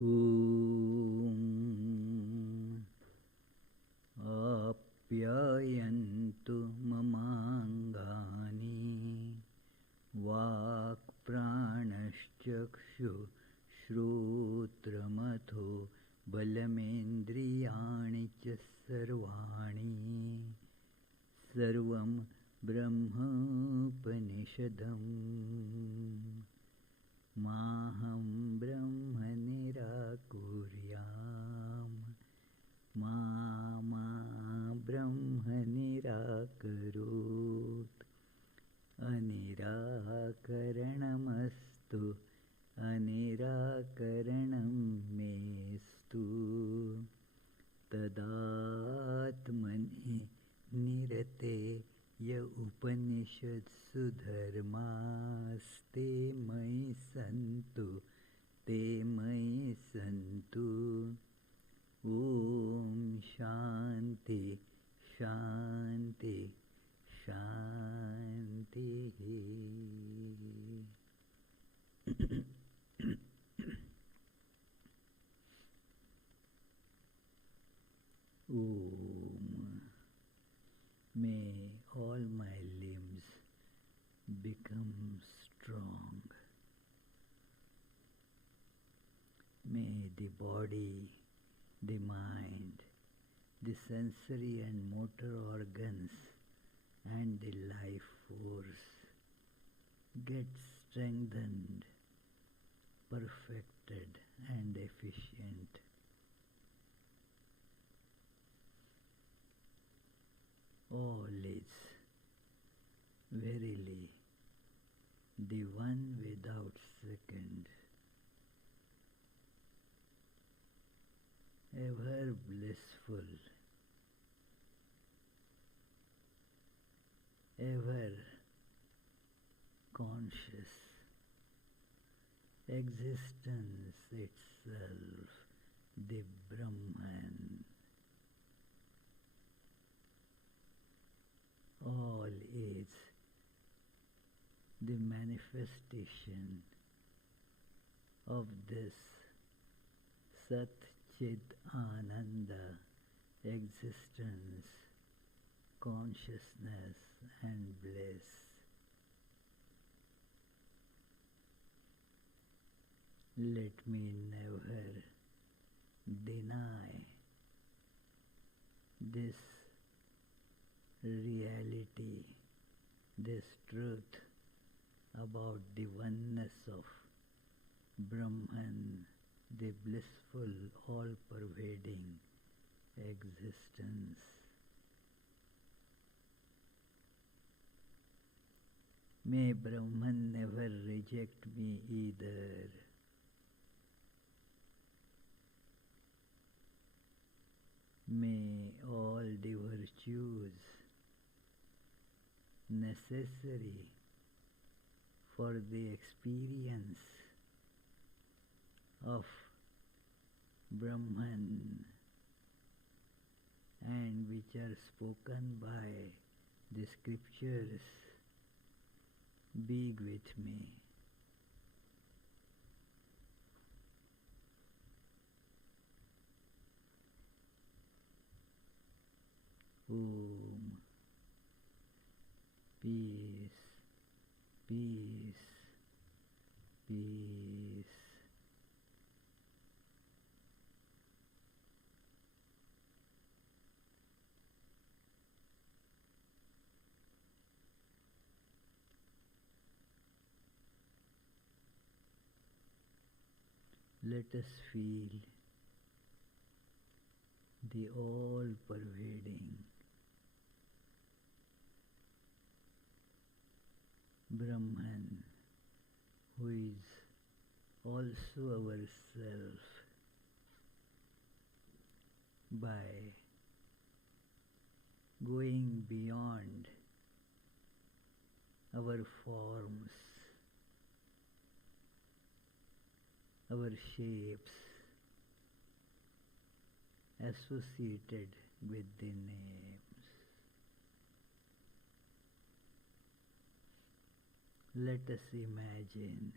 ॐ आप्यायन्तु ममाङ्गानि वाक्प्राणश्चक्षुश्रोत्रमथो बलमेन्द्रियाणि च सर्वाणि सर्वं ब्रह्मोपनिषदम् माहं ब्रह्म निराकुर्याम् मा ब्रह्म निराकरोत् अनिराकरणमस्तु अनिराकरणं मेस्तु तदात्मनि निरते य उपनिषत्सु धर्मास्ते मयि सन्तु ते मयि सन्तु। ॐ शान्ति शान्ति शान्तिः। Om. May all my limbs become strong. May the body, the mind, the sensory and motor organs and the life force get strengthened, perfected and efficient. All is verily the one without second, ever blissful, ever conscious, existence itself, the Brahman. All is the manifestation of this Sat Chit Ananda existence, consciousness and bliss. Let me never deny this reality, this truth about the oneness of Brahman, the blissful, all-pervading existence. May Brahman never reject me either. May all the virtues necessary for the experience of Brahman and which are spoken by the scriptures be with me. Om. Peace, peace, peace. Let us feel the all-pervading Brahman, who is also our self, by going beyond our forms, our shapes, associated with the names. Let us imagine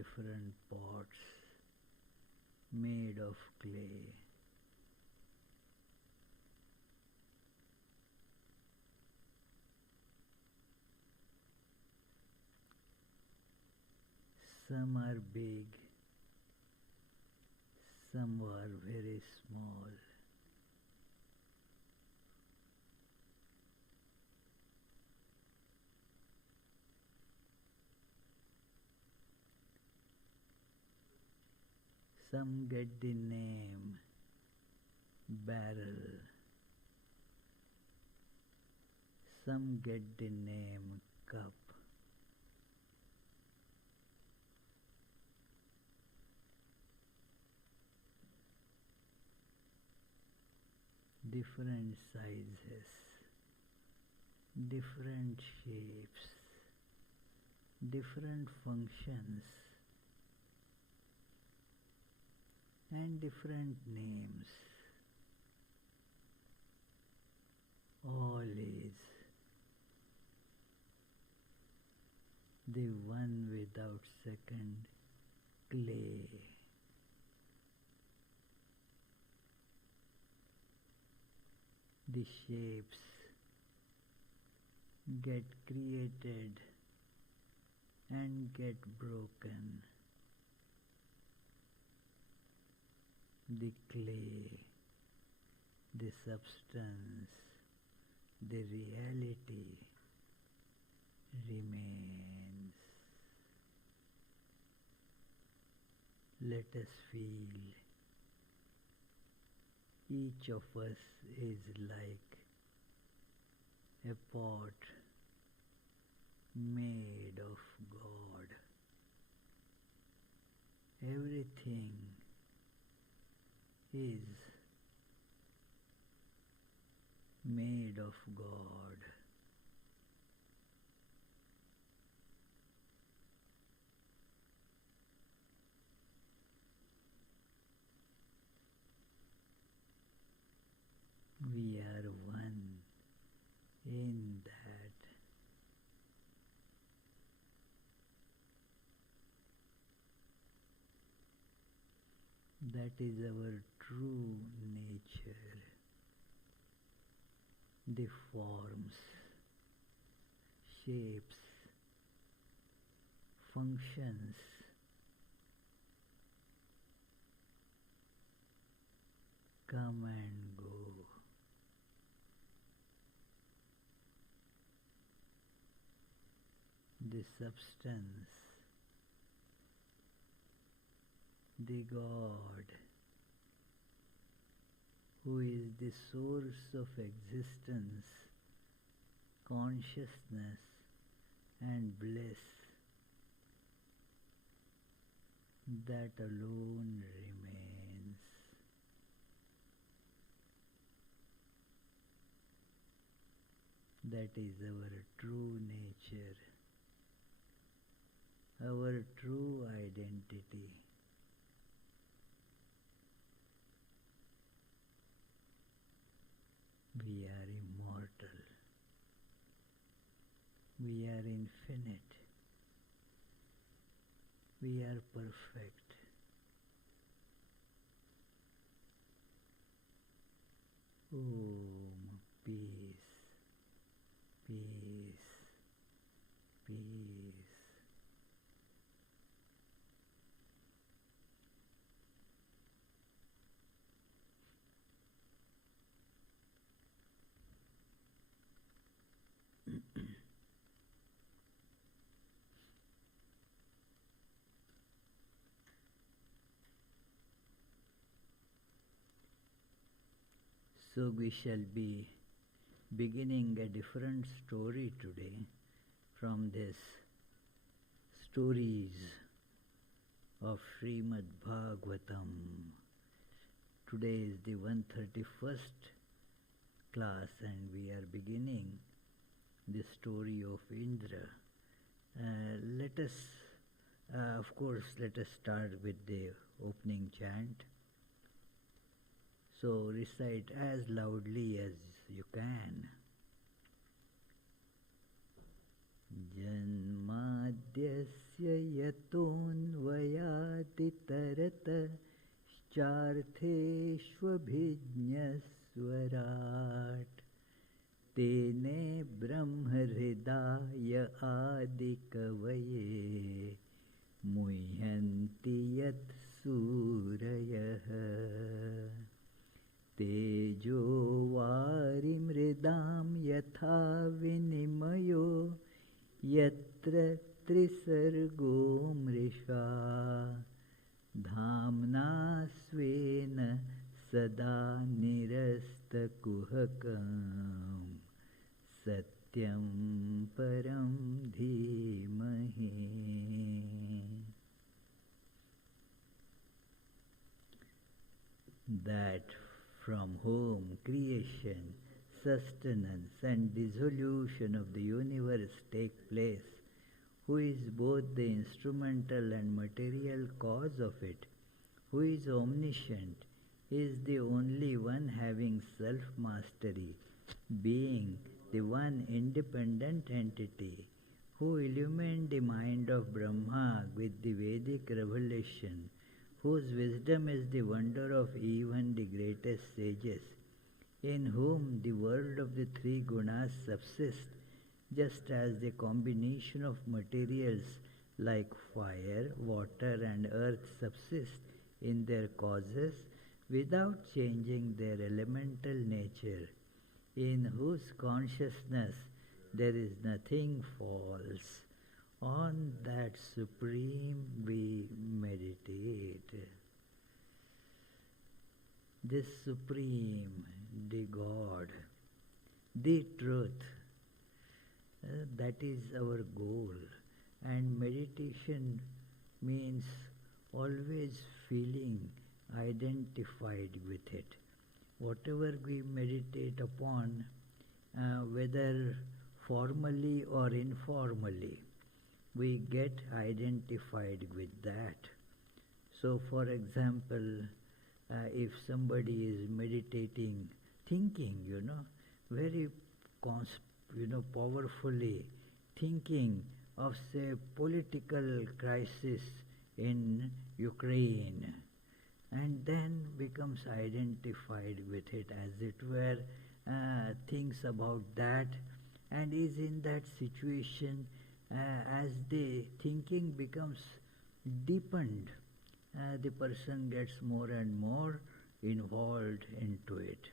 different pots made of clay. Some are big, some are very small. Some get the name barrel, some get the name cup. Different sizes, different shapes, different functions, and different names. All is the one without second, clay. The shapes get created and get broken. The clay, the substance, the reality remains. Let us feel each of us is like a pot made of God. Everything is made of God. We are one in that. That is our true nature. The forms, shapes, functions come and go. The substance, the God, who is the source of existence, consciousness and bliss, that alone remains. That is our true nature, our true identity. We are immortal. We are infinite. We are perfect. Om, peace, peace, peace. So we shall be beginning a different story today from this stories of Srimad Bhagavatam. Today is the 131st class and we are beginning the story of Indra. Let us start with the opening chant. So recite as loudly as you can. Janmadyasya yatonvayati tarata chartheshvabhinyasvarat tene brahmhridaya adikavaye muhyanti yat surayah tejo varimridam yatha vinimayo yatra trisargo mrisha dhamna svena sada nirastakuhakam satyam param dhimahi. That from whom creation, sustenance and dissolution of the universe take place, who is both the instrumental and material cause of it, who is omniscient, is the only one having self-mastery, being the one independent entity, who illumined the mind of Brahma with the Vedic revelation, whose wisdom is the wonder of even the greatest sages, in whom the world of the three gunas subsists, just as the combination of materials like fire, water and earth subsist in their causes without changing their elemental nature, in whose consciousness there is nothing false. On that Supreme we meditate. This Supreme, the God, the Truth, that is our goal. And meditation means always feeling identified with it. Whatever we meditate upon, whether formally or informally, we get identified with that. So for example, if somebody is meditating, thinking, very powerfully, thinking of, say, political crisis in Ukraine, and then becomes identified with it, as it were, thinks about that, and is in that situation. As the thinking becomes deepened, the person gets more and more involved into it.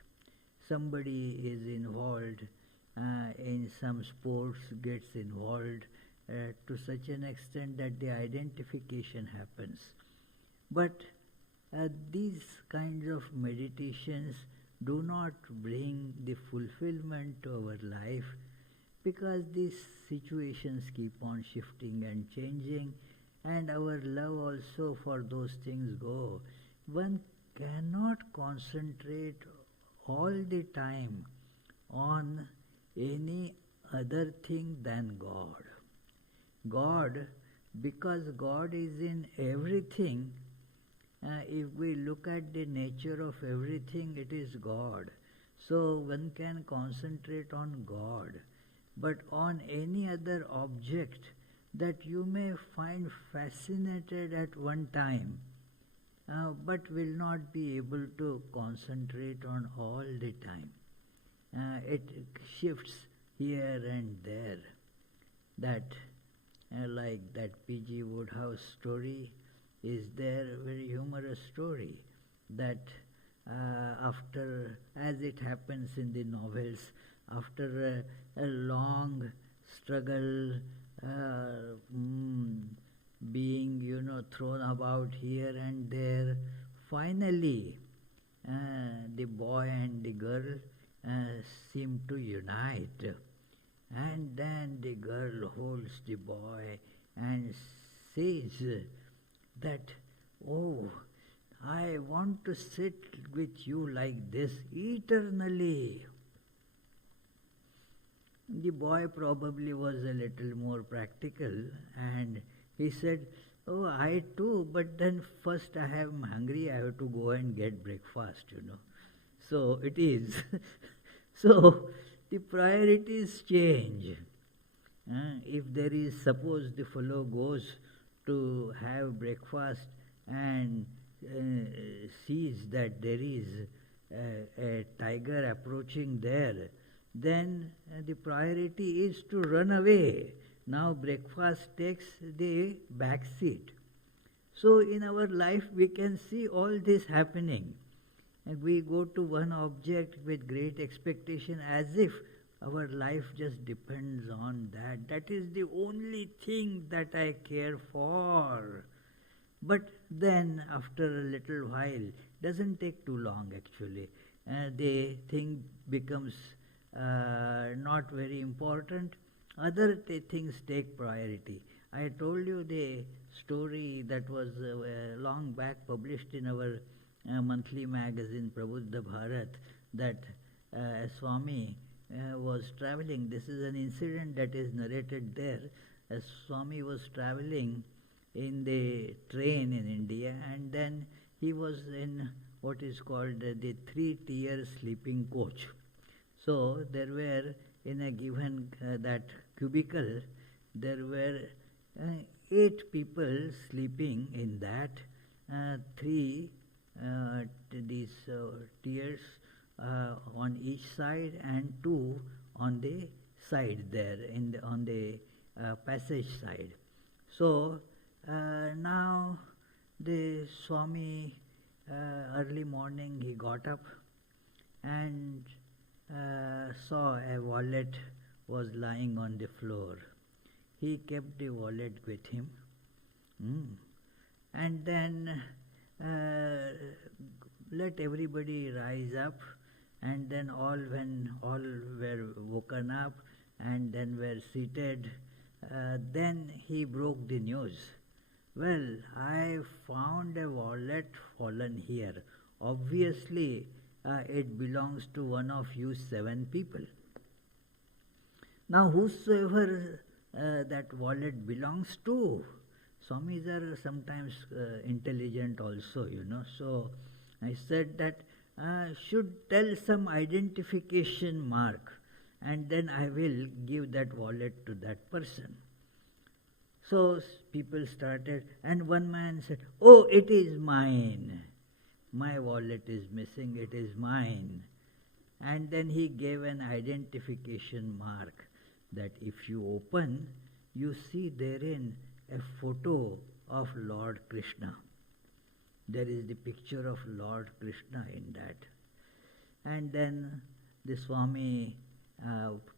Somebody is involved in some sports, gets involved to such an extent that the identification happens. But these kinds of meditations do not bring the fulfillment to our life, because these situations keep on shifting and changing, and our love also for those things go. One cannot concentrate all the time on any other thing than God. God, because God is in everything, if we look at the nature of everything, it is God. So one can concentrate on God. But on any other object that you may find fascinated at one time, but will not be able to concentrate on all the time. It shifts here and there. That, like that P.G. Wodehouse story is there, a very humorous story, that after, as it happens in the novels, after a long struggle, being, thrown about here and there, finally the boy and the girl seem to unite. And then the girl holds the boy and says that, "Oh, I want to sit with you like this eternally." The boy probably was a little more practical, and he said, "Oh, I too, but then first I am hungry, I have to go and get breakfast, So it is. So the priorities change. If there is, suppose the fellow goes to have breakfast and sees that there is a tiger approaching there, then the priority is to run away. Now breakfast takes the back seat. So in our life we can see all this happening. And we go to one object with great expectation as if our life just depends on that. That is the only thing that I care for. But then after a little while, doesn't take too long actually, the thing becomes not very important. Other things take priority. I told you the story that was long back published in our monthly magazine Prabuddha Bharat, that Swami was traveling. This is an incident that is narrated there. As Swami was traveling in the train in India, and then he was in what is called the 3-tier sleeping coach. So there were, in a given that cubicle, there were 8 people sleeping in that, 3 these tiers on each side and 2 on the side there, on the passage side. So now the Swami, early morning he got up and saw a wallet was lying on the floor. He kept the wallet with him, and then let everybody rise up, and then when all were woken up and then were seated, then he broke the news. Well, I found a wallet fallen here. Obviously, it belongs to one of you 7 people. Now, whosoever that wallet belongs to, Swamis are sometimes intelligent also, So I said that should tell some identification mark, and then I will give that wallet to that person. So people started, and one man said, "Oh, it is mine. My wallet is missing, it is mine." And then he gave an identification mark that if you open, you see therein a photo of Lord Krishna. There is the picture of Lord Krishna in that. And then the Swami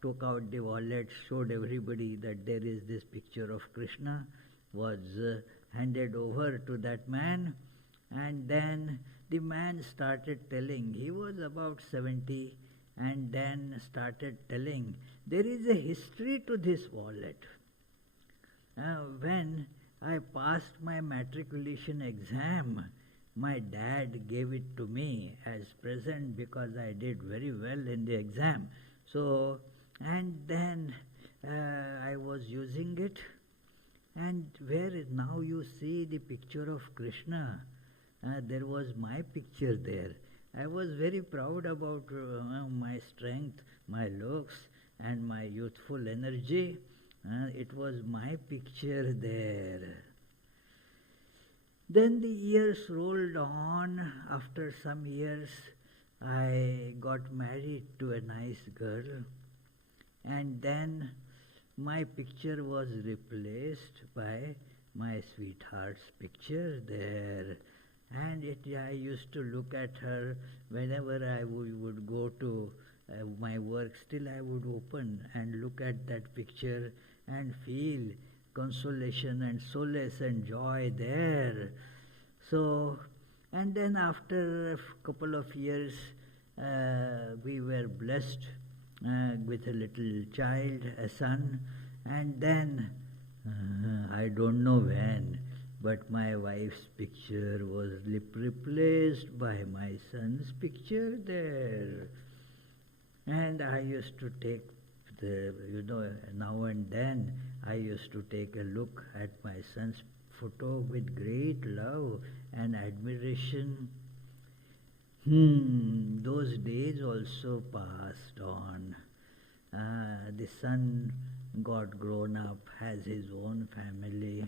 took out the wallet, showed everybody that there is this picture of Krishna, was handed over to that man, and then the man started telling. He was about 70, and then started telling, there is a history to this wallet. When I passed my matriculation exam, my dad gave it to me as present because I did very well in the exam. So, and then I was using it, and where now you see the picture of Krishna, there was my picture there. I was very proud about my strength, my looks, and my youthful energy. It was my picture there. Then the years rolled on. After some years, I got married to a nice girl, and then my picture was replaced by my sweetheart's picture there. And I used to look at her whenever I would go to my work. Still I would open and look at that picture and feel consolation and solace and joy there. So, and then after a couple of years, we were blessed with a little child, a son, and then, I don't know when, but my wife's picture was replaced by my son's picture there. And I used to take now and then I used to take a look at my son's photo with great love and admiration. Those days also passed on. The son got grown up, has his own family,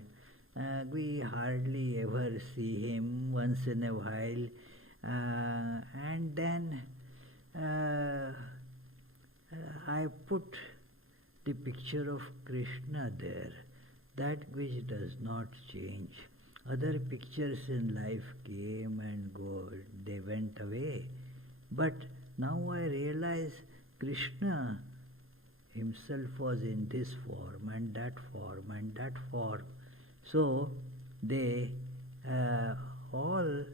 we hardly ever see him once in a while. And then I put the picture of Krishna there, that which does not change. Other pictures in life came and go, they went away. But now I realize Krishna himself was in this form and that form and that form. So they all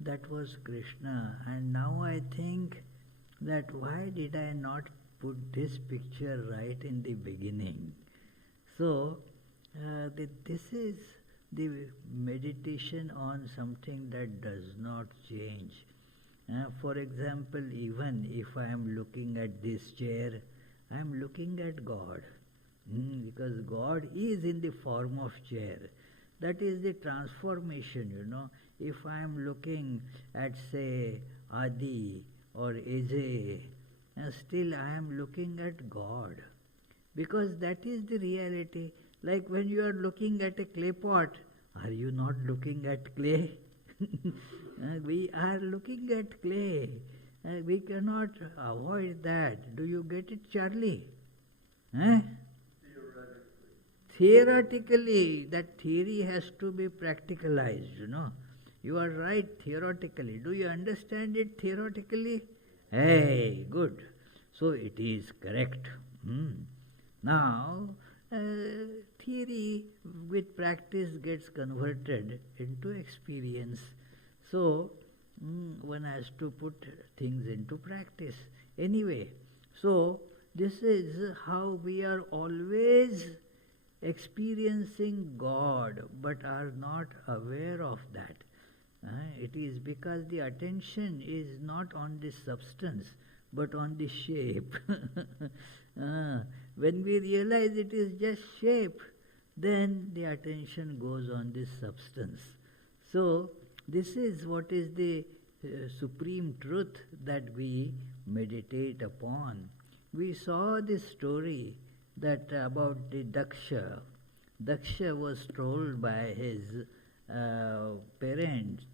that was Krishna. And now I think that why did I not put this picture right in the beginning? So this is the meditation on something that does not change. For example, even if I am looking at this chair, I am looking at God, because God is in the form of chair. That is the transformation, If I am looking at, say, Adi or Eze, still I am looking at God, because that is the reality. Like when you are looking at a clay pot, are you not looking at clay? We are looking at clay. We cannot avoid that. Do you get it, Charlie? Theoretically, that theory has to be practicalized, You are right theoretically. Do you understand it theoretically? Hey, good. So it is correct. Now, theory with practice gets converted into experience. So, one has to put things into practice. Anyway, so this is how we are always experiencing God, but are not aware of that. It is because the attention is not on the substance, but on the shape. When we realize it is just shape, then the attention goes on this substance. So, this is what is the supreme truth that we meditate upon. We saw this story that about the Daksha. Daksha was told by his parents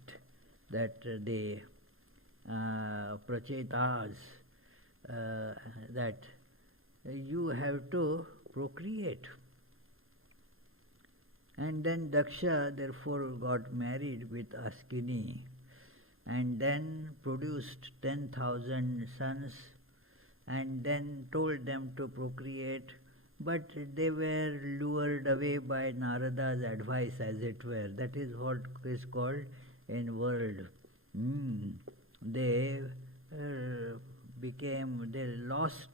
that the prachetas, that you have to procreate. And then Daksha therefore got married with Askini, and then produced 10,000 sons, and then told them to procreate, but they were lured away by Narada's advice, as it were. That is what is called in world. They lost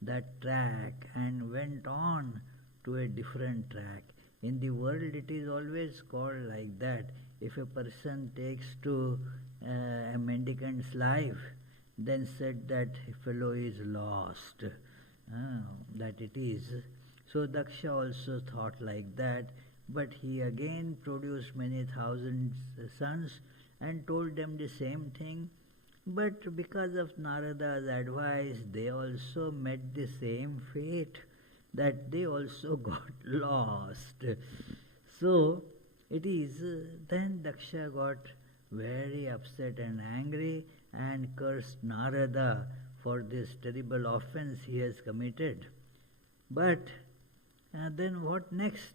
that track and went on to a different track. In the world it is always called like that. If a person takes to a mendicant's life, then said that fellow is lost. That it is. So Daksha also thought like that, but he again produced many thousand sons and told them the same thing. But because of Narada's advice, they also met the same fate, that they also got lost. So it is, then Daksha got very upset and angry and cursed Narada for this terrible offense he has committed. But then what next?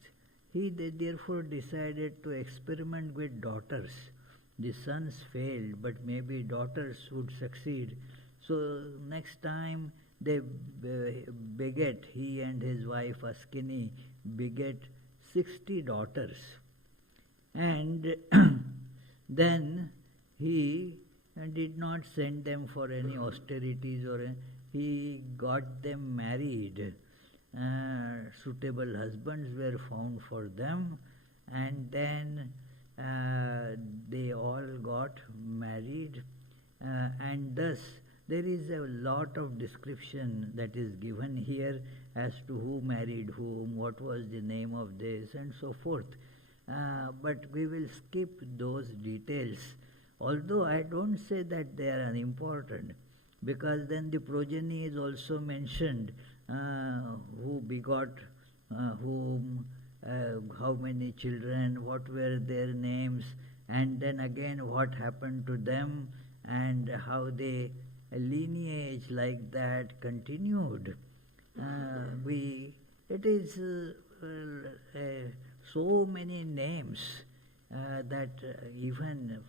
He therefore decided to experiment with daughters. The sons failed, but maybe daughters would succeed. So next time they beget, he and his wife Askini beget 60 daughters. And then he did not send them for any austerities, he got them married. Suitable husbands were found for them, and then they all got married, and thus there is a lot of description that is given here as to who married whom, what was the name of this, and so forth. But we will skip those details, although I don't say that they are unimportant, because then the progeny is also mentioned, who begot whom, how many children, what were their names, and then again what happened to them, and how the lineage like that continued. It is so many names that even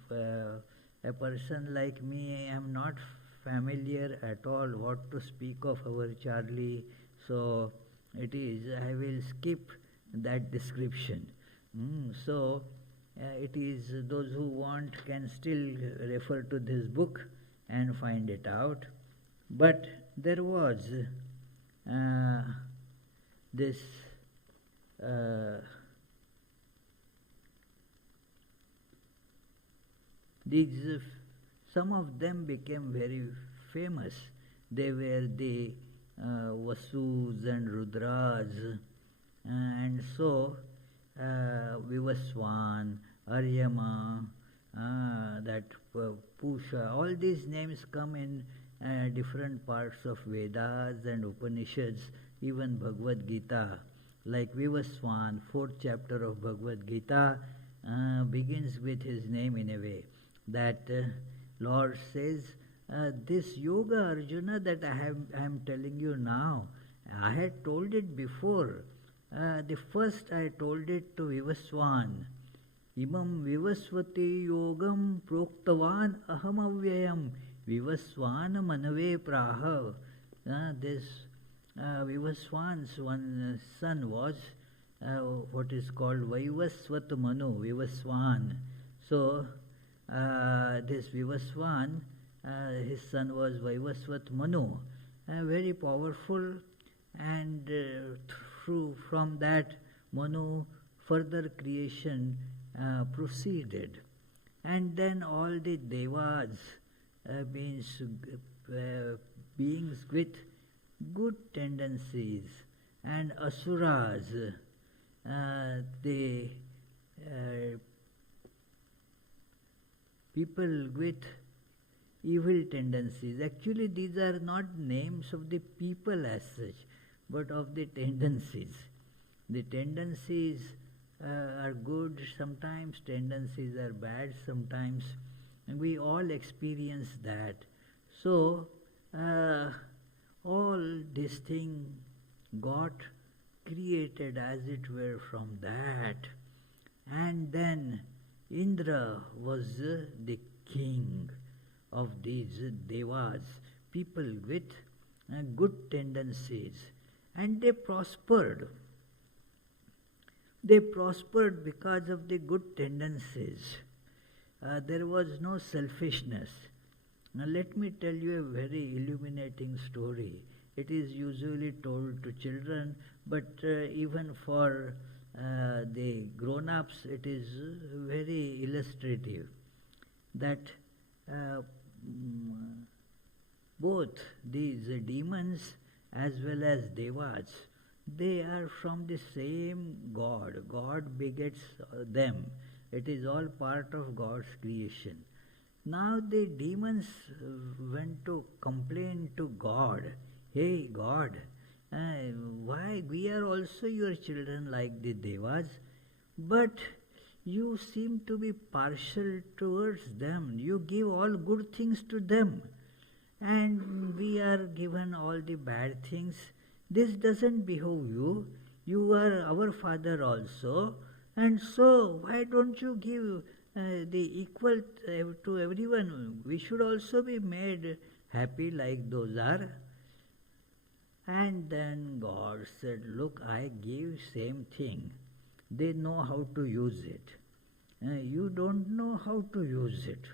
a person like me, I am not familiar at all what to speak of our Charlie. So I will skip that description. So it is those who want can still refer to this book and find it out. But there was this these some of them became very famous. They were the Vasus and Rudras, and so Vivaswan, Aryama, that Pusha, all these names come in different parts of Vedas and Upanishads, even Bhagavad Gita. Like Vivaswan, 4th chapter of Bhagavad Gita, begins with his name in a way. That Lord says, this yoga, Arjuna, that I am telling you now, I had told it before. The first I told it to Vivaswan. Imam Vivasvati yogam proktavan aham avyayam Vivasvan manave praha. This Vivaswan's one son was what is called Vaivasvat Manu, Vivaswan. So this Vivaswan, his son was Vaivasvat Manu, very powerful, and from that Manu further creation proceeded. And then all the Devas, means beings with good tendencies, and Asuras, the people with evil tendencies. Actually, these are not names of the people as such, but of the tendencies. The tendencies are good sometimes, tendencies are bad sometimes, and we all experience that. So, all this thing got created as it were from that. And then Indra was the king of these devas, people with good tendencies, and they prospered. They prospered because of the good tendencies. There was no selfishness. Now let me tell you a very illuminating story. It is usually told to children, but even for the grown-ups it is very illustrative. That both these demons as well as devas, they are from the same God. God begets them. It is all part of God's creation. Now the demons went to complain to God, "Hey God, why we are also your children like the devas, but you seem to be partial towards them. You give all good things to them, and we are given all the bad things. This doesn't behove you. You are our father also, and so why don't you give the equal to everyone? We should also be made happy like those are." And then God said, "Look, I give same thing. They know how to use it. You don't know how to use it.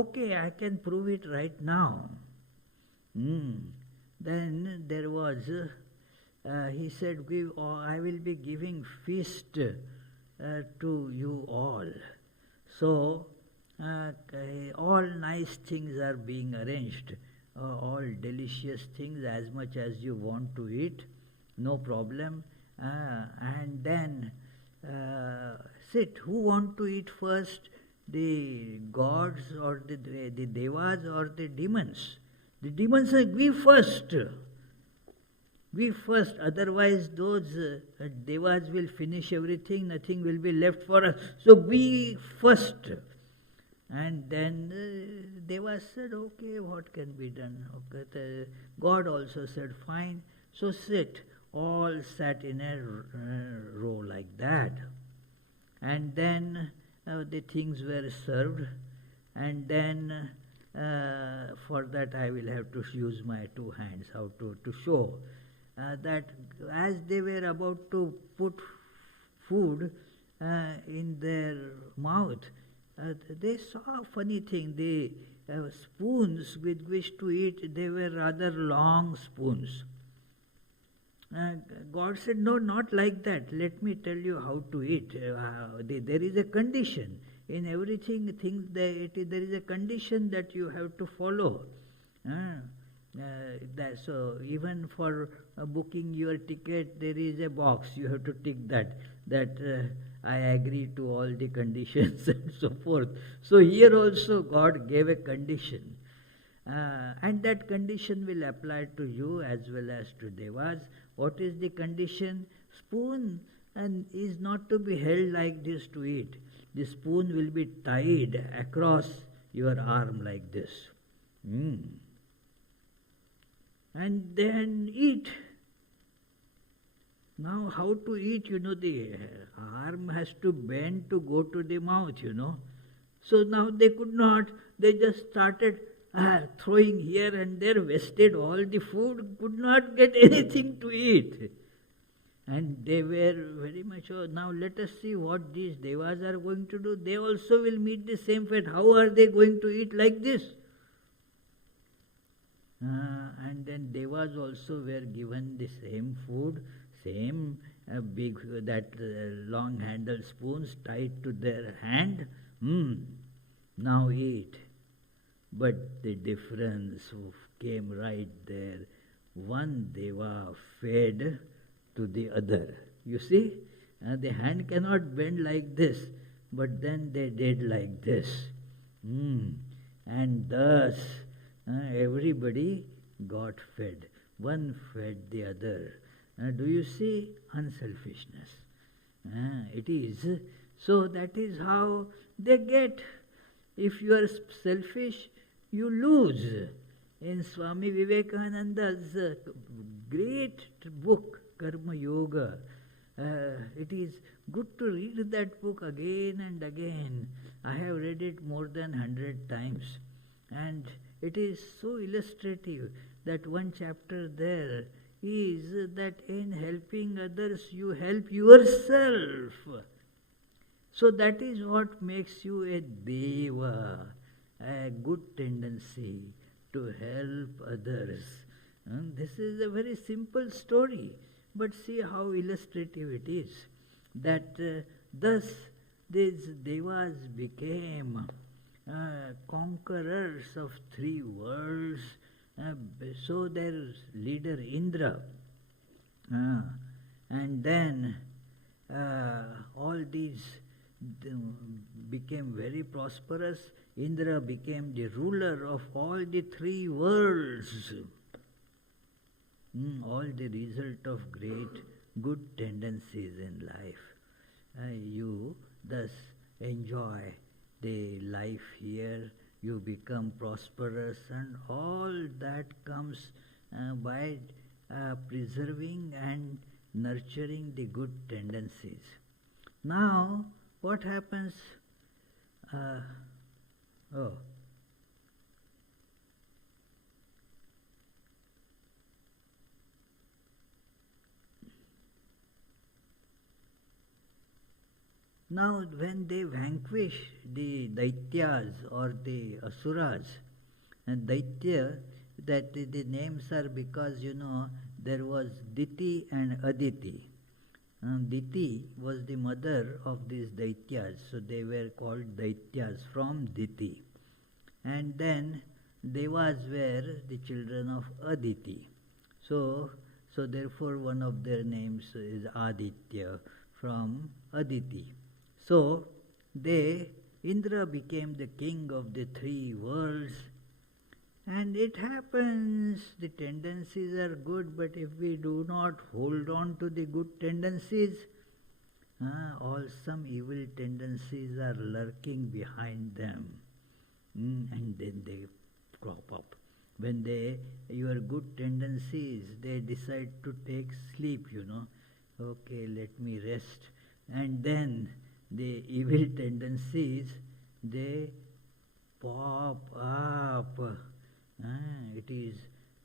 Okay, I can prove it right now." Then there was, he said, "I will be giving feast to you all." So, all nice things are being arranged, all delicious things, as much as you want to eat, no problem. And then, sit, who want to eat first? The gods or the devas or the demons? The demons say, "We first." We first, otherwise those devas will finish everything, nothing will be left for us. So we first. And then devas said, okay, what can be done? Okay, God also said, fine, so sit. All sat in a row like that. And then the things were served, and then for that I will have to use my two hands, how to show that as they were about to put food in their mouth, they saw a funny thing. The spoons with which to eat, they were rather long spoons. God said, no, not like that. Let me tell you how to eat. There is a condition. In everything, there is a condition that you have to follow. So even for booking your ticket, there is a box. You have to tick that I agree to all the conditions and so forth. So here also God gave a condition. And that condition will apply to you as well as to devas. What is the condition? Spoon is not to be held like this to eat. The spoon will be tied across your arm like this. And then eat. Now how to eat, the arm has to bend to go to the mouth, So now they could not, they just started throwing here and there, wasted all the food, could not get anything to eat. And they were very much, now let us see what these devas are going to do. They also will meet the same fate. How are they going to eat like this? And then devas also were given the same food, same big, long handled spoons tied to their hand. Now eat. But the difference came right there. One deva fed to the other. You see, the hand cannot bend like this, but then they did like this. And thus everybody got fed. One fed the other. Do you see? Unselfishness. It is. So that is how they get. If you are selfish, you lose. In Swami Vivekananda's great book, Karma Yoga, it is good to read that book again and again. I have read it more than 100 times. And it is so illustrative that one chapter there is that in helping others, you help yourself. So that is what makes you a deva, a good tendency to help others. And this is a very simple story, but see how illustrative it is. That thus these devas became conquerors of 3 worlds. So their leader Indra, and then all these became very prosperous. Indra became the ruler of all the 3 worlds. All the result of great good tendencies in life. You thus enjoy the life here, you become prosperous, and all that comes by preserving and nurturing the good tendencies. Now, what happens? Now, when they vanquish the Daityas or the Asuras, and Daitya, that the names are because, there was Diti and Aditi. Diti was the mother of these Daityas, so they were called Daityas from Diti. And then Devas were the children of Aditi. So therefore one of their names is Aditya from Aditi. So Indra became the king of the 3 worlds, And it happens, the tendencies are good, but if we do not hold on to the good tendencies, all some evil tendencies are lurking behind them. And then they crop up. When your good tendencies, they decide to take sleep, okay, let me rest. And then the evil tendencies, they pop up.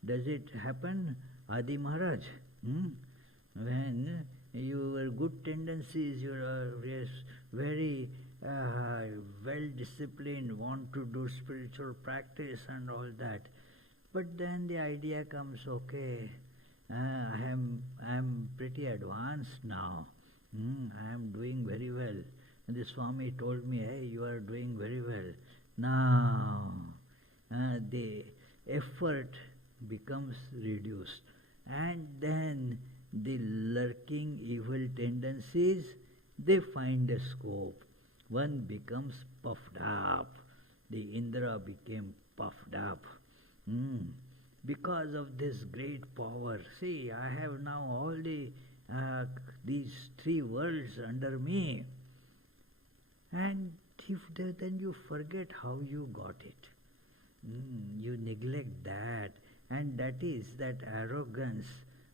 Does it happen, Adi Maharaj? When your good tendencies, you are very well disciplined, want to do spiritual practice and all that. But then the idea comes, okay, I am pretty advanced now. I am doing very well. And the Swami told me, hey, you are doing very well. Now, the effort becomes reduced. And then the lurking evil tendencies, they find a scope. One becomes puffed up. The Indra became puffed up. Because of this great power. See, I have now all these three worlds under me. And then you forget how you got it. You neglect that. And that is that arrogance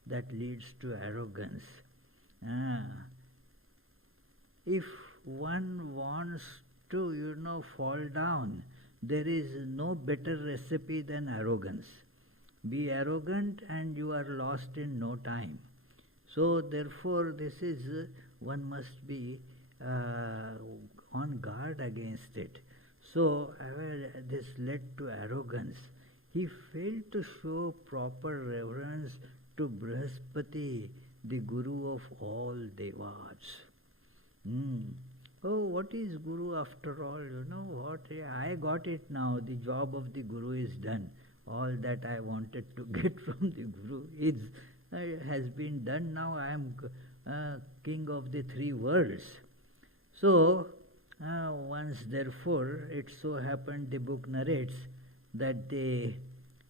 that leads to arrogance. If one wants to, fall down, there is no better recipe than arrogance. Be arrogant and you are lost in no time. So therefore one must be on guard against it. So this led to arrogance. He failed to show proper reverence to Brihaspati, the Guru of all Devas. Oh, what is Guru after all? You know what? I got it now. The job of the Guru is done. All that I wanted to get from the Guru has been done. Now I am king of the three worlds. So, once therefore, it so happened, the book narrates, that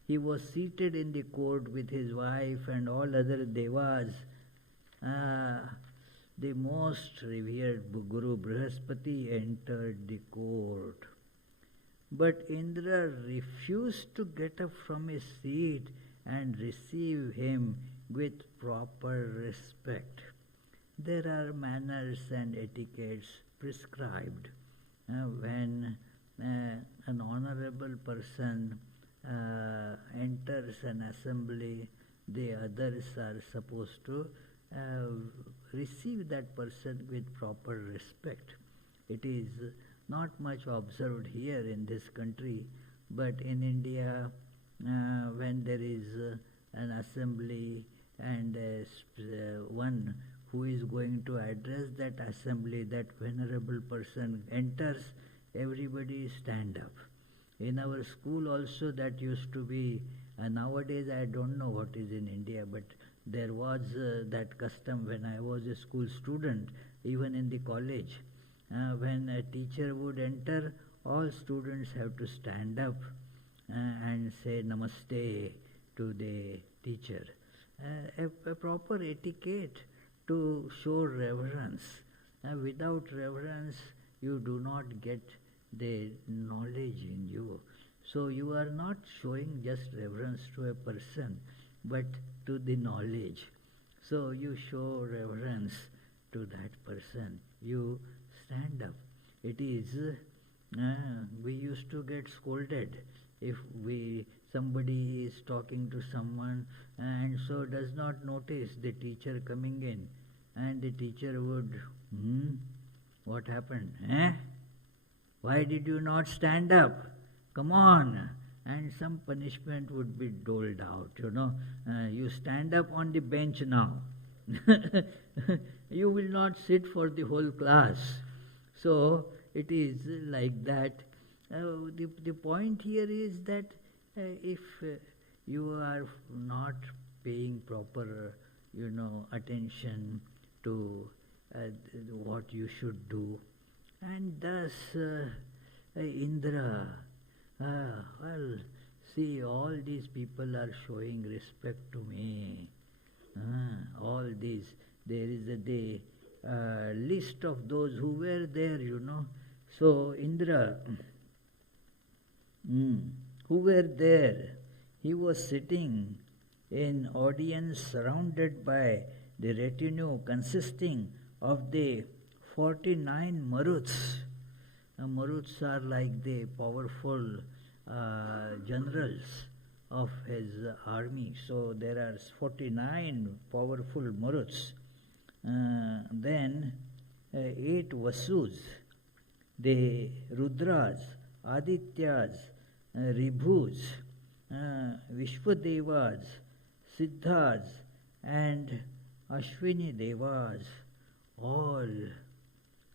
he was seated in the court with his wife and all other devas. The most revered Guru Brihaspati entered the court. But Indra refused to get up from his seat and receive him with proper respect. There are manners and etiquettes prescribed. When an honorable person enters an assembly, the others are supposed to receive that person with proper respect. It is not much observed here in this country, but in India, when there is an assembly and one who is going to address that assembly, that venerable person enters, everybody stand up. In our school also that used to be, nowadays I don't know what is in India, but there was that custom when I was a school student, even in the college. When a teacher would enter, all students have to stand up and say namaste to the teacher. A proper etiquette to show reverence. Without reverence, you do not get the knowledge in you. So you are not showing just reverence to a person, but to the knowledge. So you show reverence to that person. You stand up. It is, we used to get scolded if somebody is talking to someone and so does not notice the teacher coming in, and the teacher would, what happened? Why did you not stand up? Come on. And some punishment would be doled out, you stand up on the bench now. You will not sit for the whole class. So it is like that. The point here is that if you are not paying proper, attention to what you should do, and thus Indra, see, all these people are showing respect to me. All these, there is the list of those who were there, So Indra, who were there, he was sitting in audience surrounded by the retinue consisting of the 49 Maruts. Maruts are like the powerful generals of his army. So there are 49 powerful Maruts. Then 8 Vasus, the Rudras, Adityas, Ribhus, Vishwadevas, Siddhas, and Ashwini Devas, all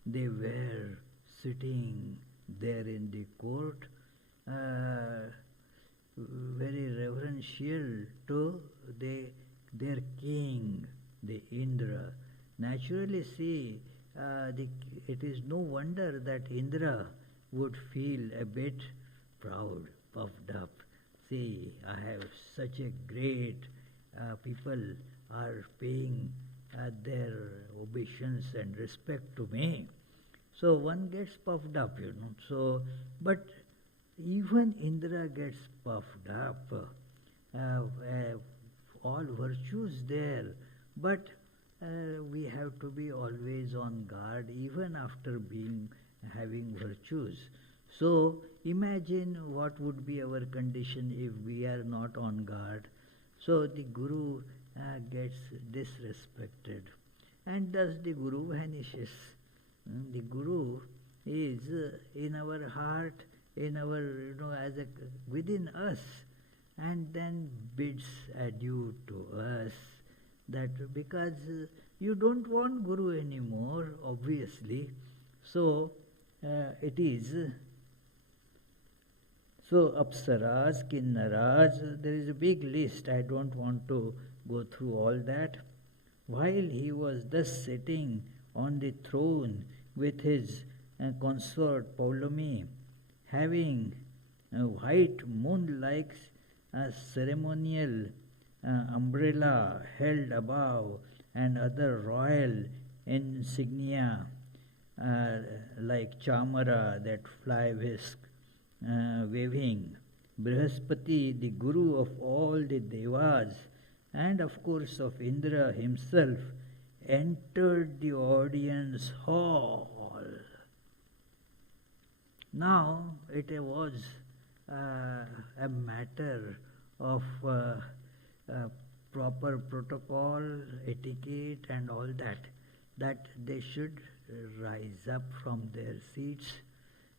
they were sitting there in the court, very reverential to their king, the Indra. Naturally, see, it is no wonder that Indra would feel a bit proud, puffed up. See, I have such a great people are paying their obeisance and respect to me. So one gets puffed up, So, but even Indra gets puffed up. All virtues there, but we have to be always on guard, even after having virtues. So imagine what would be our condition if we are not on guard. So the Guru gets disrespected, and thus the Guru vanishes. The Guru is in our heart, in our, within us, and then bids adieu to us. That because you don't want Guru anymore, obviously. So it is. So Apsaras, Kinnaras, there is a big list. I don't want to go through all that. While he was thus sitting on the throne with his consort Paulami, having a white moon-like ceremonial umbrella held above and other royal insignia like chamara that fly whisk waving, Brihaspati, the Guru of all the Devas, and of course of Indra himself, entered the audience hall. Now it was a matter of proper protocol, etiquette and all that they should rise up from their seats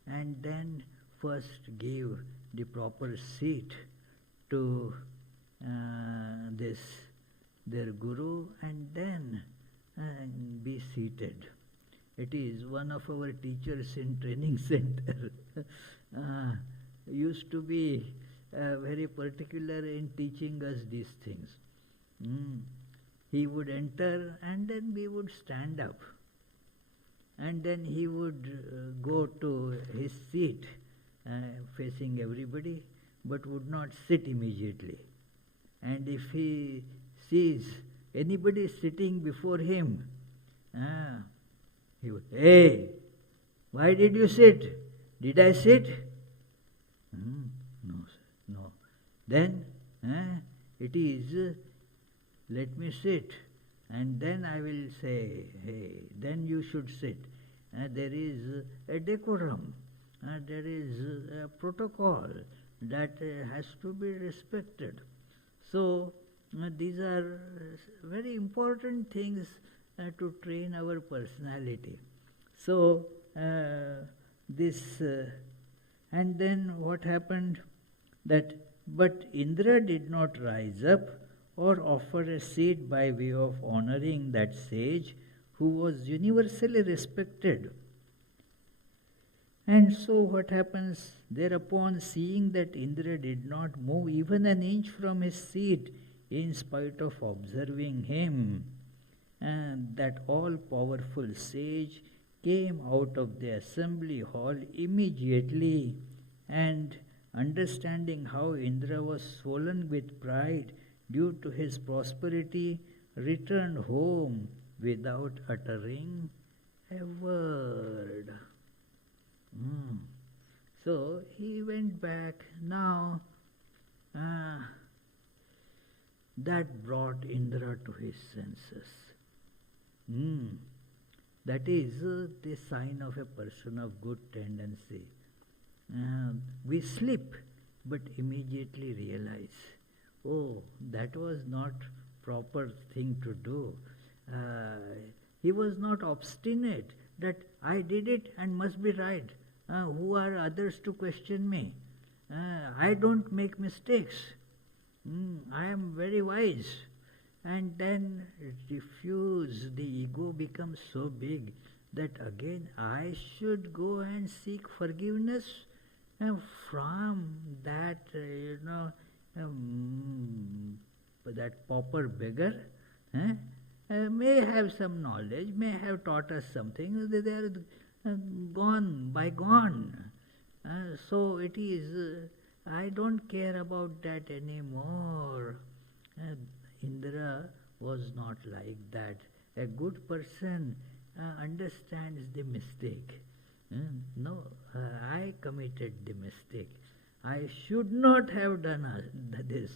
and then first give the proper seat to their Guru and then be seated. It is one of our teachers in training center used to be very particular in teaching us these things. He would enter and then we would stand up. And then he would go to his seat facing everybody, but would not sit immediately. And if he sees anybody sitting before him, he would, "Hey, why did you sit? Did I sit?" No, sir, no. Then it is, "Let me sit, and then I will say, hey, then you should sit." There is a decorum, there is a protocol that has to be respected. So these are very important things to train our personality. So this and then what happened that but Indra did not rise up or offer a seat by way of honoring that sage who was universally respected. And so what happens? Thereupon, seeing that Indra did not move even an inch from his seat, in spite of observing him, and that all-powerful sage came out of the assembly hall immediately and understanding how Indra was swollen with pride due to his prosperity, returned home without uttering a word. So he went back. Now that brought Indra to his senses. That is the sign of a person of good tendency. We slip, but immediately realize, oh, that was not proper thing to do. He was not obstinate that I did it and must be right. Who are others to question me? I don't make mistakes. I am very wise. And then refuse. The ego becomes so big that again I should go and seek forgiveness from that, that pauper beggar. May have some knowledge, may have taught us something. They are gone, bygone. So it is, I don't care about that anymore. Indra was not like that. A good person understands the mistake. No, I committed the mistake. I should not have done this.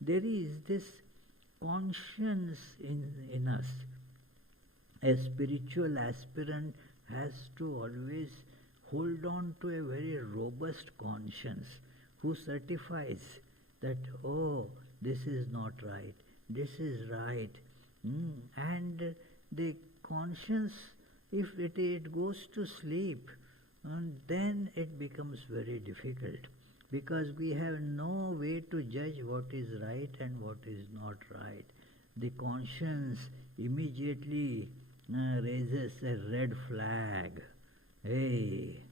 There is this conscience in us. A spiritual aspirant has to always hold on to a very robust conscience who certifies that, oh, this is not right, this is right. And the conscience, if it goes to sleep, then it becomes very difficult, because we have no way to judge what is right and what is not right. The conscience immediately raises a red flag. Hey,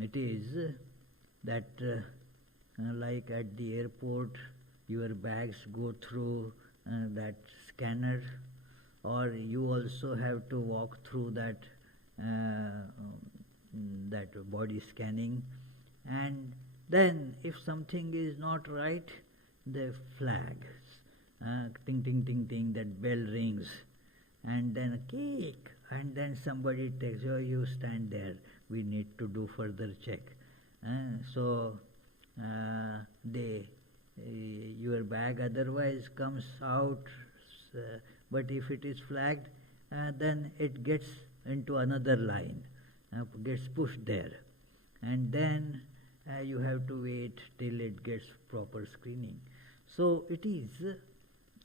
it is that like at the airport, your bags go through that scanner, or you also have to walk through that body scanning, and then if something is not right, the flag, ting ting ting ting, that bell rings, and then a kick, and then somebody takes, oh, you stand there, we need to do further check. So your bag otherwise comes out, but if it is flagged, then it gets into another line, gets pushed there, and then you have to wait till it gets proper screening. So it is,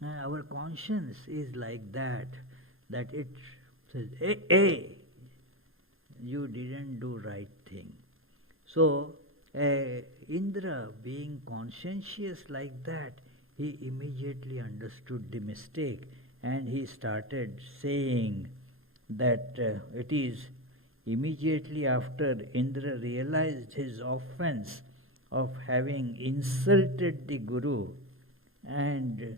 our conscience is like that it says, hey, you didn't do right thing. So Indra, being conscientious like that, he immediately understood the mistake, and he started saying that it is immediately after Indra realized his offense of having insulted the Guru and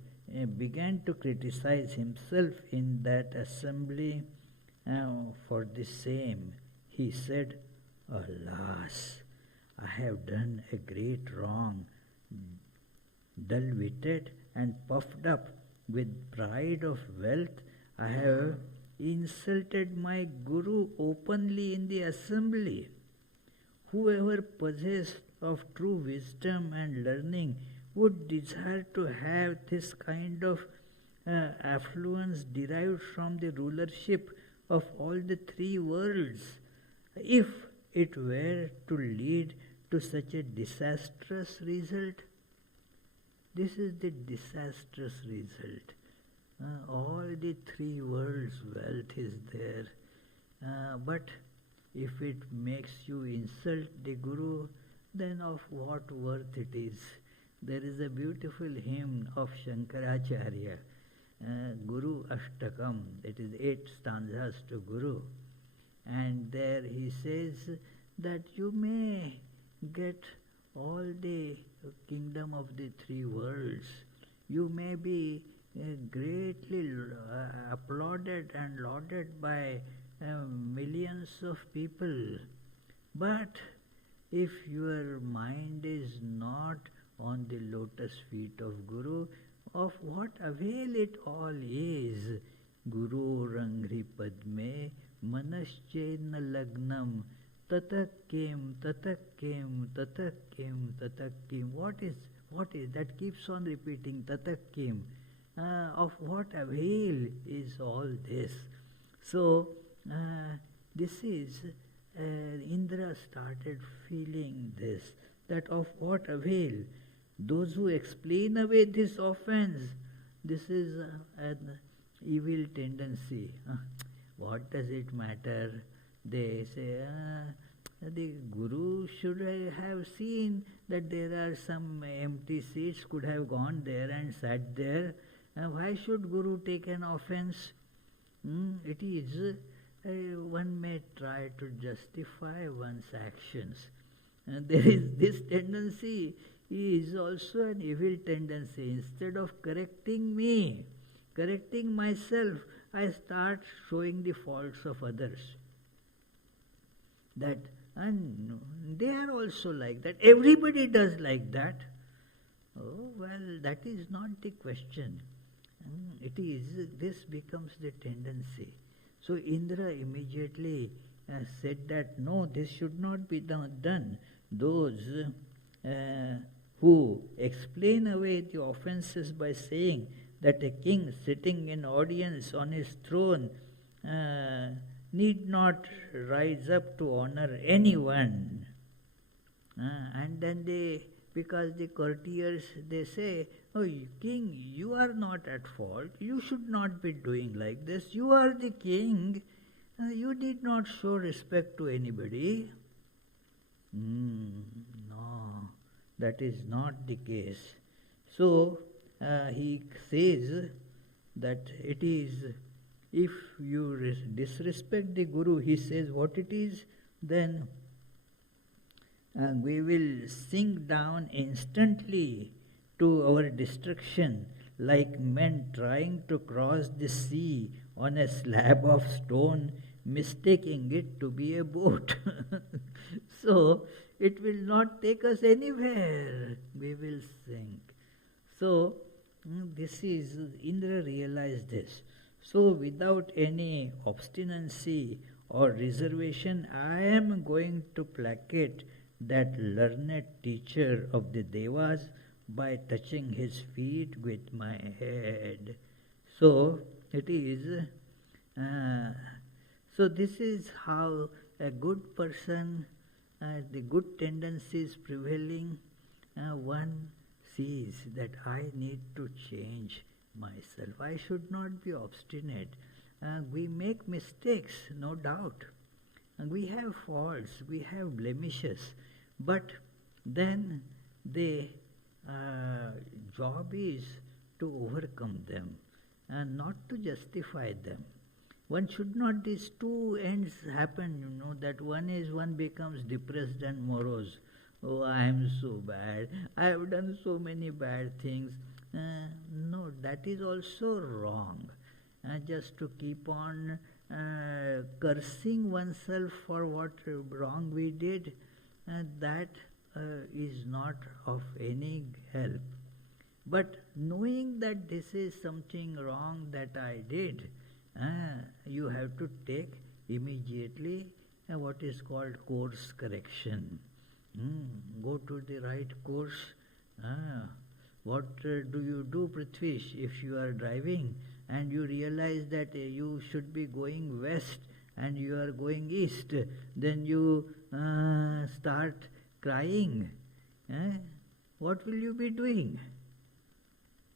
began to criticize himself in that assembly for the same, he said, alas, I have done a great wrong. Dull-witted and puffed up with pride of wealth, I have insulted my Guru openly in the assembly. Whoever possessed of true wisdom and learning would desire to have this kind of affluence derived from the rulership of all the three worlds, if it were to lead to such a disastrous result. This is the disastrous result. All the three worlds' wealth is there, but if it makes you insult the Guru, then of what worth it is? There is a beautiful hymn of Shankaracharya, Guru Ashtakam, that is 8 stanzas to Guru, and there he says that you may get all the kingdom of the three worlds, you may be greatly applauded and lauded by millions of people, but if your mind is not on the lotus feet of Guru, of what avail it all is? Guru Rangri Padme Manaschena Lagnam Tatakim, Tatakim, Tatakim, Tatakim. What is that keeps on repeating Tatakim? Of what avail is all this? So this is Indra started feeling this, that of what avail? Those who explain away this offense, this is an evil tendency. What does it matter? They say, the Guru should have seen that there are some empty seats, could have gone there and sat there. Why should Guru take an offense? It is, one may try to justify one's actions. There is this tendency is also an evil tendency. Instead of correcting me, correcting myself, I start showing the faults of others. That, and they are also like that. Everybody does like that. Oh, well, that is not the question. It is, this becomes the tendency. So Indra immediately said that, no, this should not be done. Those who explain away the offenses by saying that a king sitting in audience on his throne need not rise up to honor anyone. And then because the courtiers, they say, oh, king, you are not at fault. You should not be doing like this. You are the king. You need not show respect to anybody. No, that is not the case. So he says that it is, if you disrespect the Guru, he says what it is, then we will sink down instantly to our destruction, like men trying to cross the sea on a slab of stone, mistaking it to be a boat. So it will not take us anywhere. We will sink. So this is, Indra realized this. So without any obstinacy or reservation, I am going to placate that learned teacher of the Devas by touching his feet with my head. So it is, so this is how a good person, the good tendencies prevailing, one sees that I need to change myself. I should not be obstinate. We make mistakes, no doubt. We have faults, we have blemishes. But then the job is to overcome them and not to justify them. One should not, these two ends happen, that one becomes depressed and morose. Oh, I am so bad. I have done so many bad things. No, that is also wrong. Just to keep on cursing oneself for what wrong we did, that is not of any help. But knowing that this is something wrong that I did, you have to take immediately what is called course correction. Go to the right course. What do you do, Prithvish, if you are driving and you realize that you should be going west and you are going east? Then you start crying. What will you be doing?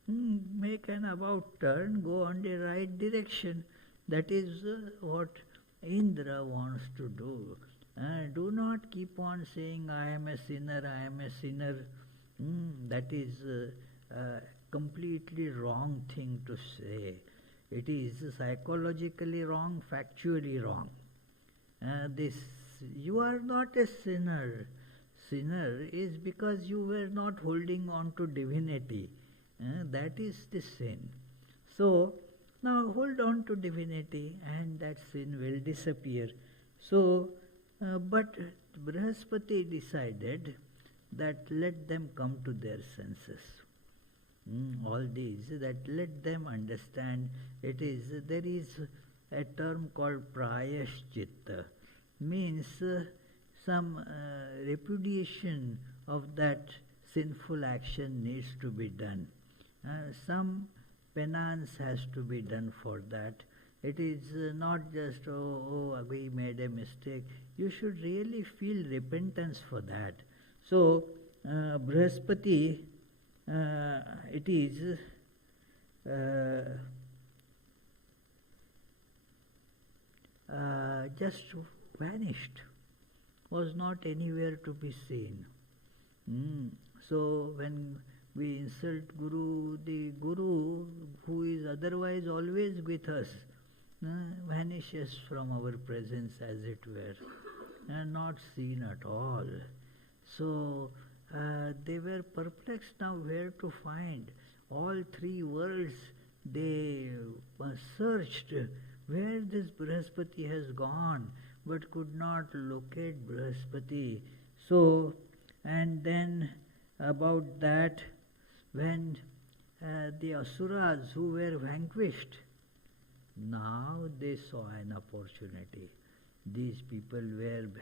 Make an about turn, go on the right direction. That is what Indra wants to do. Do not keep on saying, I am a sinner, I am a sinner. That is a completely wrong thing to say. It is psychologically wrong, factually wrong. You are not a sinner. Sinner is because you were not holding on to divinity. That is the sin. So, now hold on to divinity and that sin will disappear. So, But Brihaspati decided that let them come to their senses. All these, that let them understand there is a term called prayashchitta, means some repudiation of that sinful action needs to be done. Some penance has to be done for that. It is not just, we made a mistake. You should really feel repentance for that. So, Brihaspati, it is just vanished, was not anywhere to be seen. So when we insult Guru, the Guru, who is otherwise always with us, vanishes from our presence as it were, and not seen at all. So they were perplexed now where to find. All three worlds they searched where this Brihaspati has gone, but could not locate Brihaspati. So, and then about that, when the Asuras who were vanquished, now they saw an opportunity. These people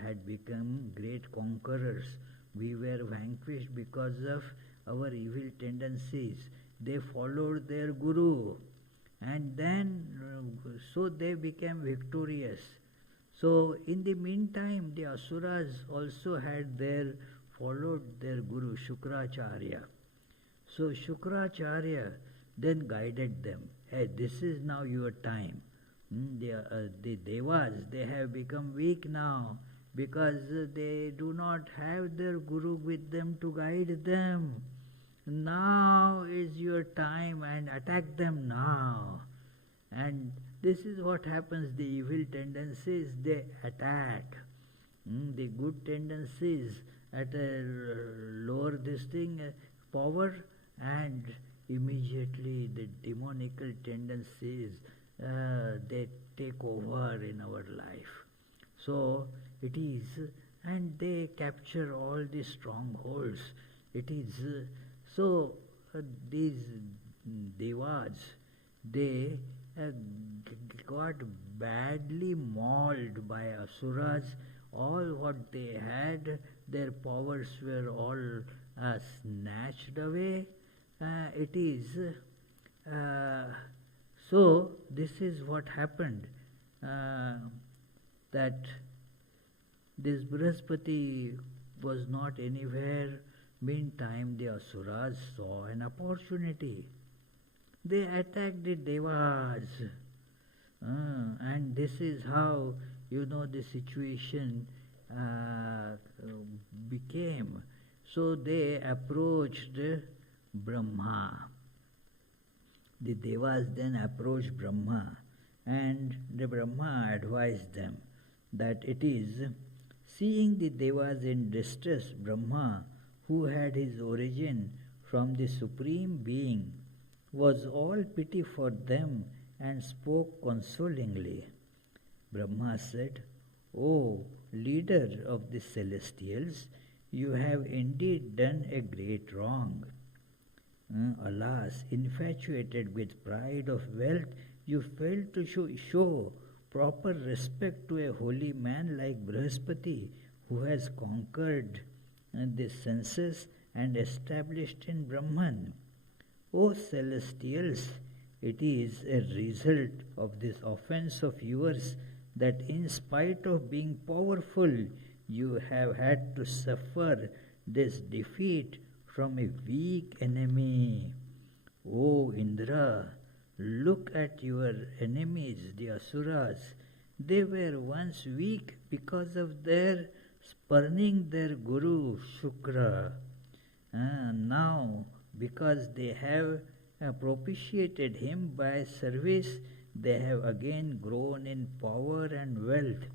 had become great conquerors. We were vanquished because of our evil tendencies. They followed their Guru, and then so they became victorious. So in the meantime, the Asuras also had followed their Guru Shukracharya. So Shukracharya then guided them. Hey, this is now your time. The Devas, they have become weak now because they do not have their Guru with them to guide them. Now is your time, and attack them now. And this is what happens. The evil tendencies, they attack. The good tendencies at a lower power, and immediately the demonical tendencies, they take over in our life. So it is, and they capture all these strongholds. It is, these devas, they got badly mauled by asuras. All what they had, their powers were all snatched away. So this is what happened, that this Brihaspati was not anywhere. Meantime, the Asuras saw an opportunity. They attacked the Devas. And this is how, the situation became. So they approached Brahma. The Devas then approached Brahma, and the Brahma advised them that it is, seeing the Devas in distress, Brahma, who had his origin from the Supreme Being, was all pity for them and spoke consolingly. Brahma said, O leader of the celestials, you have indeed done a great wrong. Alas, infatuated with pride of wealth, you failed to show proper respect to a holy man like Brihaspati, who has conquered the senses and established in Brahman. O celestials, it is a result of this offense of yours that in spite of being powerful, you have had to suffer this defeat from a weak enemy. O Indra, look at your enemies, the Asuras. They were once weak because of their spurning their Guru Shukra. Now, because they have propitiated him by service, they have again grown in power and wealth.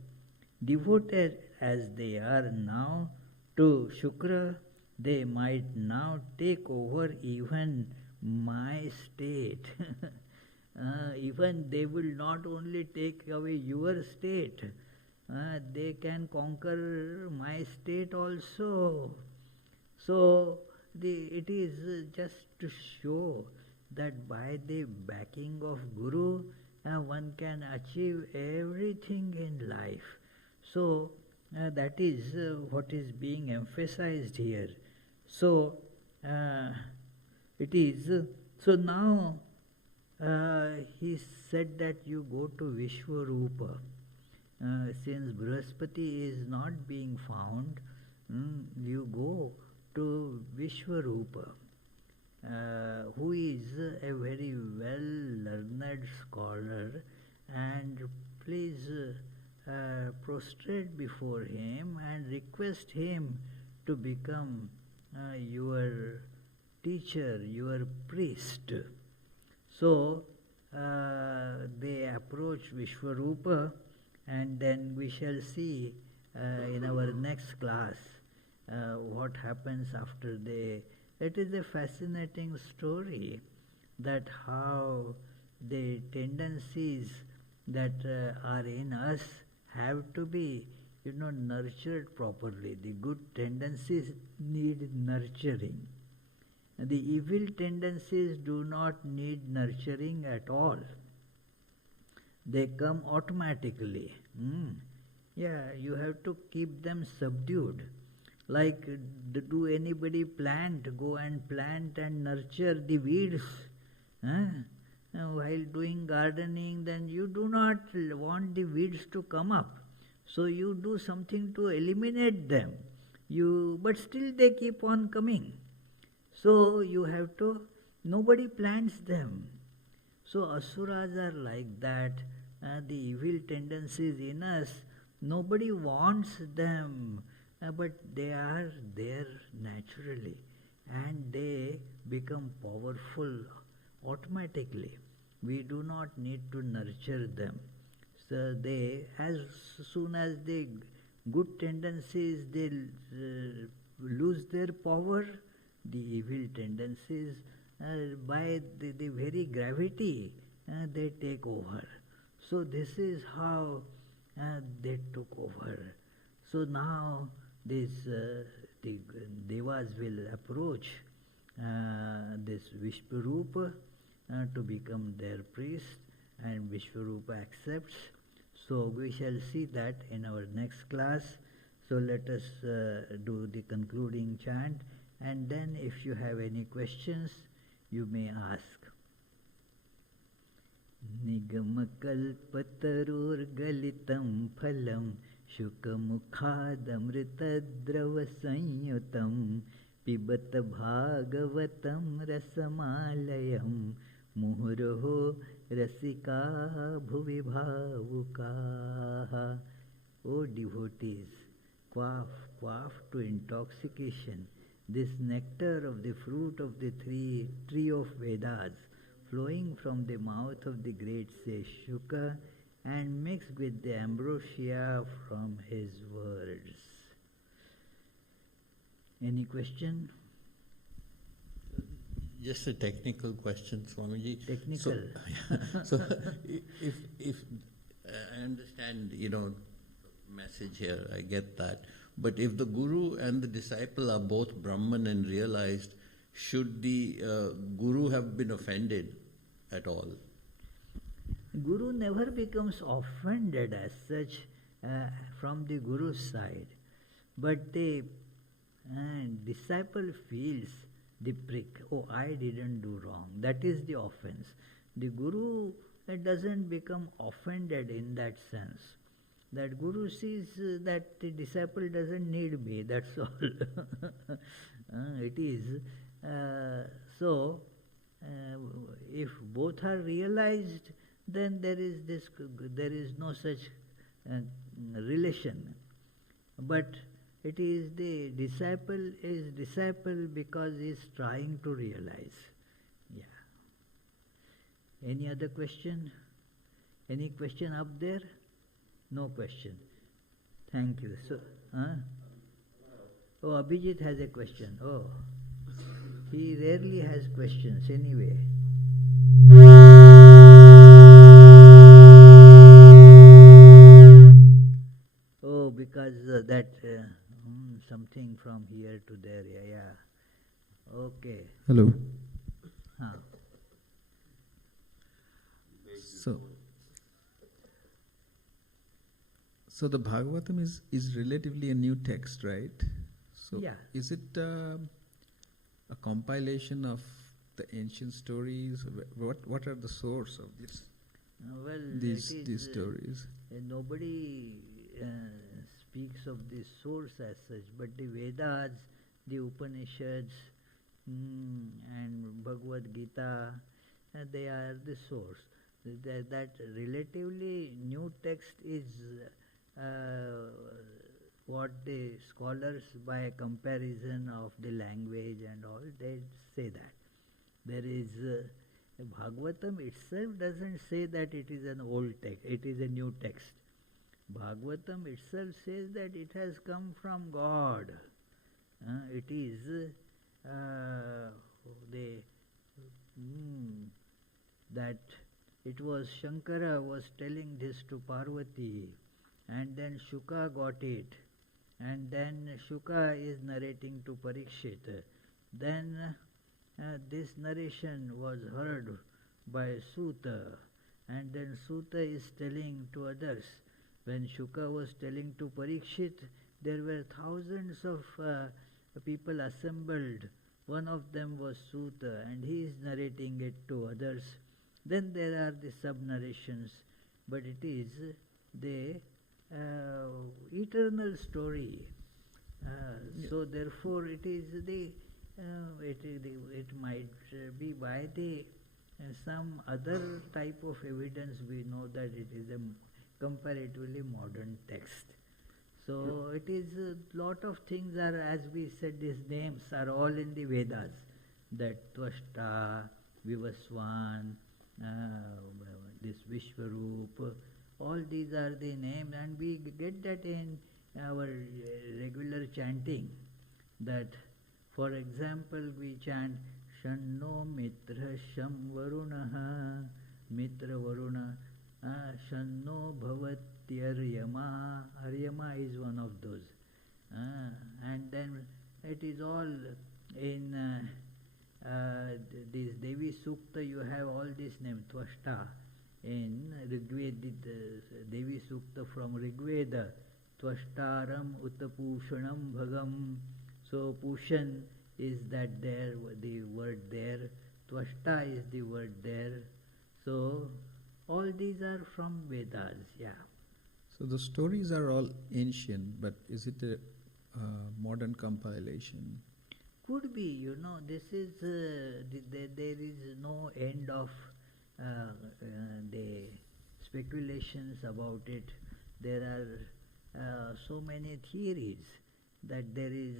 Devoted as they are now to Shukra, they might now take over even my state. Even they will not only take away your state, they can conquer my state also. So it is just to show that by the backing of Guru, one can achieve everything in life. So that is what is being emphasized here. So it is so now he said that you go to Vishwarupa. Since Brihaspati is not being found, you go to Vishwarupa, who is a very well-learned scholar, and please prostrate before him and request him to become your teacher, your priest. So they approach Vishwarupa, and then we shall see in our next class what happens after they. It is a fascinating story that how the tendencies that are in us have to be, nurtured properly. The good tendencies need nurturing. The evil tendencies do not need nurturing at all. They come automatically. Yeah, you have to keep them subdued. Like, do anybody go and plant and nurture the weeds? While doing gardening, then you do not want the weeds to come up. So you do something to eliminate them. But still they keep on coming. So you have to, nobody plants them. So asuras are like that. The evil tendencies in us, nobody wants them. But they are there naturally, and they become powerful automatically. We do not need to nurture them. So as soon as the good tendencies, they lose their power, the evil tendencies, by the very gravity, they take over. So this is how they took over. So now the Devas will approach this Vishwarupa to become their priest, and Vishwarupa accepts. So we shall see that in our next class. So let us do the concluding chant, and then if you have any questions, you may ask. Nigamakалпатарургалитам phalam शुकमुखादमृतद्रवसंयुतं पिबत भागवतं रसमालयं मुहुरहो रसिका भुवि भावुकाः. O devotees, quaff to intoxication this nectar of the fruit of the tree of Vedas, flowing from the mouth of the great sage Shuka and mixed with the ambrosia from his words. Any question? Just a technical question, Swamiji. Technical. So if I understand, message here, I get that. But if the Guru and the disciple are both Brahman and realized, should the Guru have been offended at all? Guru never becomes offended as such from the Guru's side. But the disciple feels the prick. Oh, I didn't do wrong. That is the offense. The Guru doesn't become offended in that sense. That Guru sees that the disciple doesn't need me, that's all. It is. So, if both are realized, then there is no such relation. But it is the disciple is disciple because he is trying to realize. Yeah. Any other question? Any question up there? No question. Thank you. So, Oh, Abhijit has a question. Oh, he rarely has questions anyway. because something from here to there, yeah. Okay. Hello. Huh. So the Bhagavatam is relatively a new text, right? So Yeah. is it a compilation of the ancient stories? What are the source of this? These stories. Nobody speaks of the source as such, but the Vedas, the Upanishads, and Bhagavad Gita, they are the source. That relatively new text is what the scholars, by comparison of the language and all, they say that. There is Bhagavatam itself doesn't say that it is an old text, it is a new text. Bhagavatam itself says that it has come from God. It is that it was Shankara was telling this to Parvati, and then Shuka got it, and then Shuka is narrating to Parikshit. Then this narration was heard by Suta, and then Suta is telling to others. When Shuka was telling to Parikshit, there were thousands of people assembled. One of them was Suta, and he is narrating it to others. Then there are the sub-narrations, but it is the eternal story. So therefore it is it might be by the some other type of evidence we know that it is a comparatively modern text. So it is a lot of things are, as we said, these names are all in the Vedas. That Tvashta, Vivaswan, this Vishwarup, all these are the names, and we get that in our regular chanting. That, for example, we chant Shanno Mitra Sham Varunaha, Mitra Varuna, Shanno Bhavatyariyama. Aryama is one of those. And then it is all in this Devi Sukta, you have all these names, Tvashta. In Rigveda, Devi Sukta from Rigveda, Tvashtaram Utapushanam Bhagam. So Pushan is that there, the word there, Tvashta is the word there. So all these are from Vedas, yeah. So the stories are all ancient, but is it a modern compilation? Could be, this is, there is no end of the speculations about it. There are so many theories that there is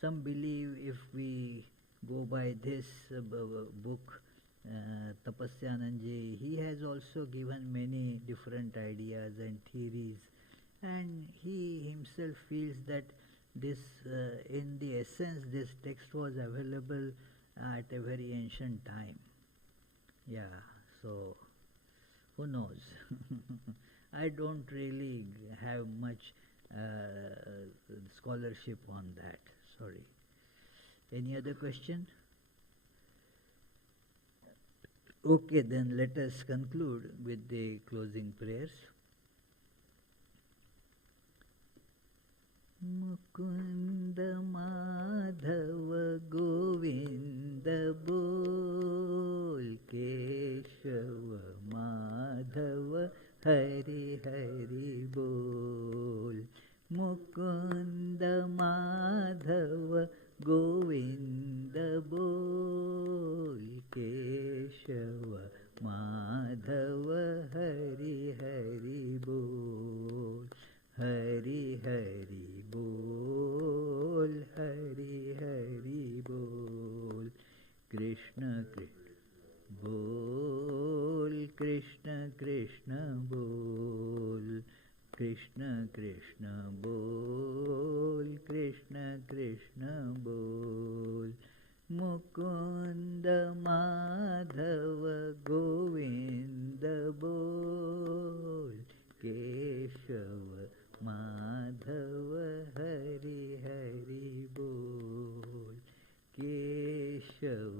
some believe if we go by this book, Tapasyananji, he has also given many different ideas and theories, and he himself feels that this, in the essence, this text was available at a very ancient time. Yeah, so who knows? I don't really have much scholarship on that. Sorry. Any other question? Okay, then let us conclude with the closing prayers. Mukunda Madhava Govinda Bol, Keshava Madhava Hari Hari Bol. Mukunda Madhava Govinda Bol, Keshava Madhava Hari Hari Bol. Hari Hari Bol, Hari Hari Bol. Krishna Krishna Bol, Krishna Krishna Bol. Krishna Krishna Bol, Krishna Krishna Bol. Mukunda Madhava Govinda Bol, Keshava Madhava So